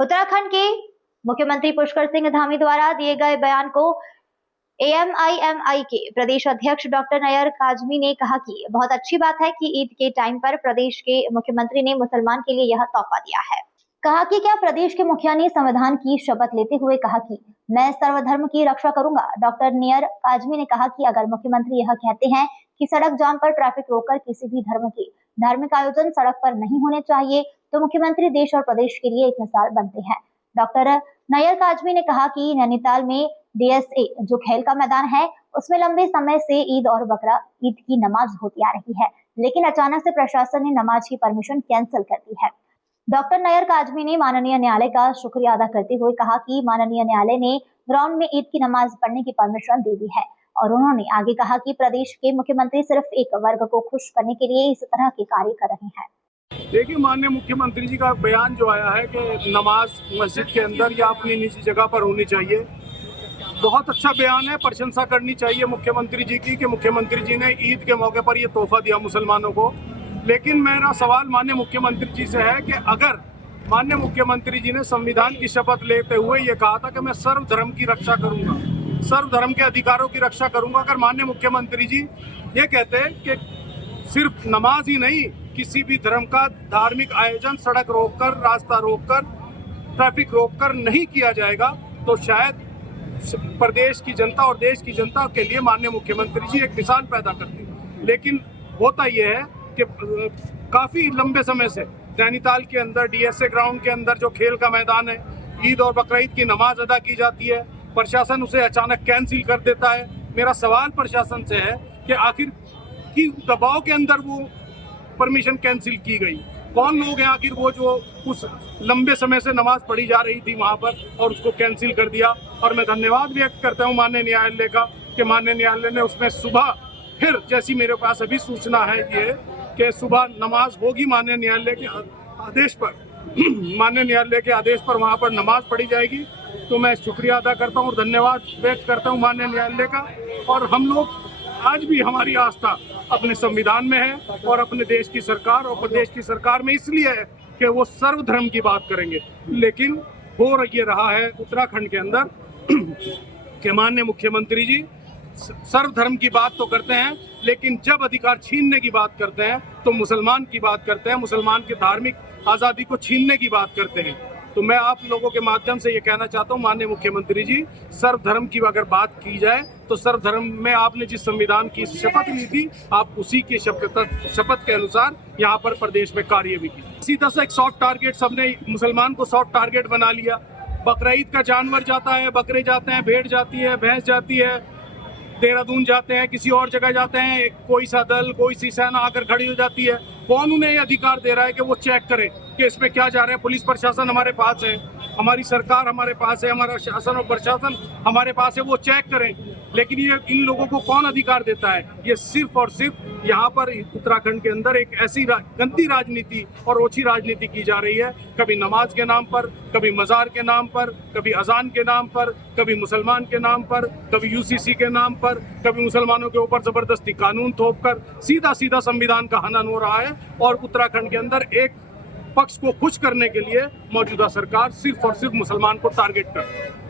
उत्तराखंड के मुख्यमंत्री पुष्कर सिंह धामी द्वारा दिए गए बयान को एएमआईएमआई के प्रदेश अध्यक्ष डॉक्टर नैयर काजमी ने कहा कि बहुत अच्छी बात है कि ईद के टाइम पर प्रदेश के मुख्यमंत्री ने मुसलमान के लिए यह तोहफा दिया है। कहा कि क्या प्रदेश के मुखिया ने संविधान की शपथ लेते हुए कहा कि मैं सर्वधर्म की रक्षा करूंगा। डॉक्टर नैयर काजमी ने कहा कि अगर मुख्यमंत्री यह कहते हैं कि सड़क जाम पर ट्रैफिक रोककर किसी भी धर्म के धार्मिक आयोजन सड़क पर नहीं होने चाहिए, तो मुख्यमंत्री देश और प्रदेश के लिए एक मिसाल बनते हैं। डॉक्टर नैयर काजमी ने कहा कि नैनीताल में डीएसए जो खेल का मैदान है, उसमें लंबे समय से ईद और बकरा ईद की नमाज होती आ रही है, लेकिन अचानक से प्रशासन ने नमाज की परमिशन कैंसिल कर दी है। डॉक्टर नैयर काजमी ने माननीय न्यायालय का शुक्रिया अदा करते हुए कहा कि माननीय न्यायालय ने ग्राउंड में ईद की नमाज पढ़ने की परमिशन दे दी है। और उन्होंने आगे कहा कि प्रदेश के मुख्यमंत्री सिर्फ एक वर्ग को खुश करने के लिए इस तरह के कार्य कर रहे हैं। देखिए, माननीय मुख्यमंत्री जी का बयान जो आया है कि नमाज मस्जिद के अंदर या अपनी निजी जगह पर होनी चाहिए, बहुत अच्छा बयान है। प्रशंसा करनी चाहिए मुख्यमंत्री जी की कि मुख्यमंत्री जी ने ईद के मौके पर ये तोहफा दिया मुसलमानों को। लेकिन मेरा सवाल माननीय मुख्यमंत्री जी से है कि अगर माननीय मुख्यमंत्री जी ने संविधान की शपथ लेते हुए ये कहा था कि मैं सर्वधर्म की रक्षा करूंगा, सर्वधर्म के अधिकारों की रक्षा करूंगा, अगर माननीय मुख्यमंत्री जी ये कहते हैं कि सिर्फ नमाज ही नहीं, किसी भी धर्म का धार्मिक आयोजन सड़क रोककर, रास्ता रोककर, ट्रैफिक रोककर नहीं किया जाएगा, तो शायद प्रदेश की जनता और देश की जनता के लिए माननीय मुख्यमंत्री जी एक मिसाल पैदा करते हैं। लेकिन होता यह है कि काफ़ी लंबे समय से नैनीताल के अंदर डीएसए ग्राउंड के अंदर जो खेल का मैदान है, ईद और बकरीद की नमाज अदा की जाती है, प्रशासन उसे अचानक कैंसिल कर देता है। मेरा सवाल प्रशासन से है कि आखिर किस दबाव के अंदर वो परमिशन कैंसिल की गई, कौन लोग हैं आखिर वो जो उस लंबे समय से नमाज पढ़ी जा रही थी वहाँ पर और उसको कैंसिल कर दिया। और मैं धन्यवाद व्यक्त करता हूँ माननीय न्यायालय का कि माननीय न्यायालय ने उसमें सुबह फिर, जैसी मेरे पास अभी सूचना है ये कि सुबह नमाज होगी माननीय न्यायालय के आदेश पर माननीय न्यायालय के आदेश पर वहाँ पर नमाज पढ़ी जाएगी। तो मैं शुक्रिया अदा करता हूँ और धन्यवाद व्यक्त करता हूँ माननीय न्यायालय का। और हम लोग आज भी, हमारी आस्था अपने संविधान में है और अपने देश की सरकार और प्रदेश की सरकार में इसलिए है कि वो सर्वधर्म की बात करेंगे। लेकिन हो ये रहा है उत्तराखंड के अंदर कि माननीय मुख्यमंत्री जी सर्वधर्म की बात तो करते हैं, लेकिन जब अधिकार छीनने की बात करते हैं तो मुसलमान की बात करते हैं, मुसलमान की धार्मिक आज़ादी को छीनने की बात करते हैं। तो मैं आप लोगों के माध्यम से ये कहना चाहता हूँ माननीय मुख्यमंत्री जी, सर्वधर्म की अगर बात की जाए तो सर्वधर्म में आपने जिस संविधान की शपथ ली थी, आप उसी के शपथ के अनुसार यहाँ पर प्रदेश में कार्य भी की। सीधा सा एक सॉफ्ट टारगेट, सबने मुसलमान को सॉफ्ट टारगेट बना लिया। बकरीद का जानवर जाता है, बकरे जाते हैं, भेड़ जाती है, भैंस जाती है, देहरादून जाते हैं, किसी और जगह जाते हैं, कोई सा दल, कोई सी सेना आकर खड़ी हो जाती है। कौन उन्हें ये अधिकार दे रहा है कि वो चेक करें कि इसमें क्या जा रहा है? पुलिस प्रशासन हमारे पास है, हमारी सरकार हमारे पास है, हमारा शासन और प्रशासन हमारे पास है, वो चेक करें। लेकिन ये इन लोगों को कौन अधिकार देता है? ये सिर्फ और सिर्फ यहाँ पर उत्तराखंड के अंदर एक ऐसी गंदी राजनीति और ओछी राजनीति की जा रही है, कभी नमाज के नाम पर, कभी मज़ार के नाम पर, कभी अजान के नाम पर, कभी मुसलमान के नाम पर, कभी यूसीसी के नाम पर, कभी मुसलमानों के ऊपर ज़बरदस्ती कानून थोपकर सीधा सीधा संविधान का हनन हो रहा है। और उत्तराखंड के अंदर एक पक्ष को खुश करने के लिए मौजूदा सरकार सिर्फ और सिर्फ मुसलमान को टारगेट कर रही है।